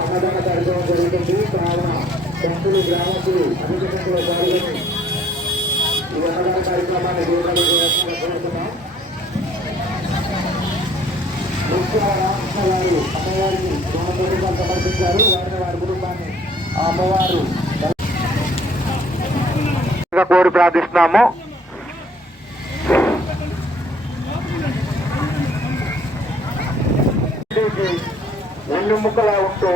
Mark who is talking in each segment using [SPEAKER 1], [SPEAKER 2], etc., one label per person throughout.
[SPEAKER 1] అన్నదాన కార్యక్రమం జరుగుతుంది కావున భక్తులు గ్రామస్తులు అధిక సంఖ్యలో పాల్గొని ఈ అన్నదాన కార్యక్రమాన్ని విడుదల రామకృష్ణ గారు అమ్మవారికి రుణపూర్వకం సమర్పించారు వారిని వారి కుటుంబాన్ని ఆ అమ్మవారు కోరి ప్రార్థిస్తున్నాము. రెండు ముక్కలా ఉంటూ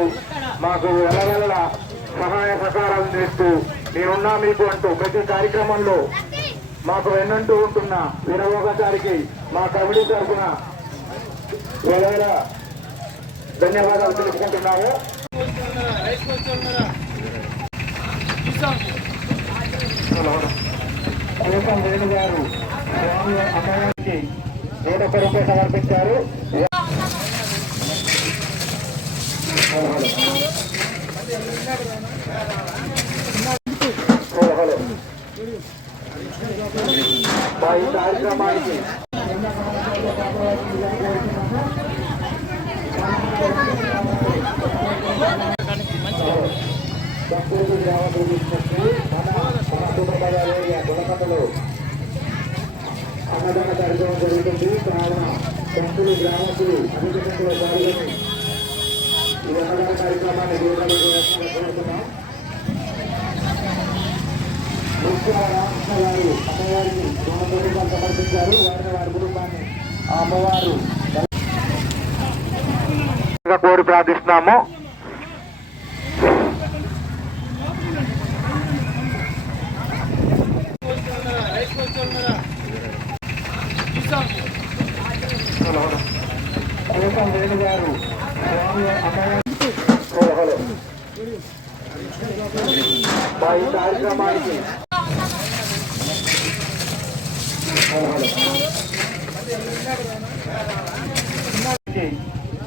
[SPEAKER 1] మాకు వెళ్ళవెళ్ళ సహాయ సహకారాలు చేస్తూ నేనున్నా మీకు అంటూ ప్రతి కార్యక్రమంలో మాకు వెన్నంటూ ఉంటున్న వీరభోగాచారికి మా కమిటీ తరఫున ఎలవేళ ధన్యవాదాలు తెలుపుకుంటున్నాము. కోసం వేణు గారు స్వామి అమ్మవారికి నూట ఒక్క రూపాయలు సమర్పించారు. ఈ కార్యక్రమానికి భక్తులకు గ్రామస్తులు తీసుకొచ్చి అన్నదాన కార్యక్రమం జరుగుతుంది కావున భక్తులు గ్రామస్తులు అధిక సంఖ్యలో పాల్గొని ఈ అన్నదాన కార్యక్రమాన్ని విడుదల కోరుతున్నాం రామకృష్ణ గారు అమ్మవారికి రుణపూర్వకం సమర్పించారు. వారిని వారి కుటుంబాన్ని ఆ అమ్మవారు కోరి ప్రార్థిస్తున్నాము. కోసం వేణు గారు మా ఈ కార్యక్రమానికి హలో హలో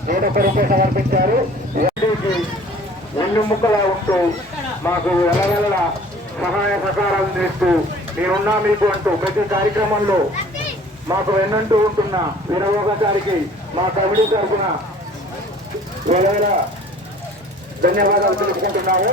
[SPEAKER 1] నూట ఒక్క రూపాయలు సమర్పించారు ఎస్డీకి ముక్కలా ఉంటూ మాకు ఎలవెల్ల సహాయ సహకారాలు చేస్తూ నేనున్నా మీకు అంటూ ప్రతి కార్యక్రమంలో మాకు వెన్నంటూ ఉంటున్న వీరభోగాచారికి మా కమిటీ తరఫున ధన్యవాదాలు తెలుపుకుంటున్నాము.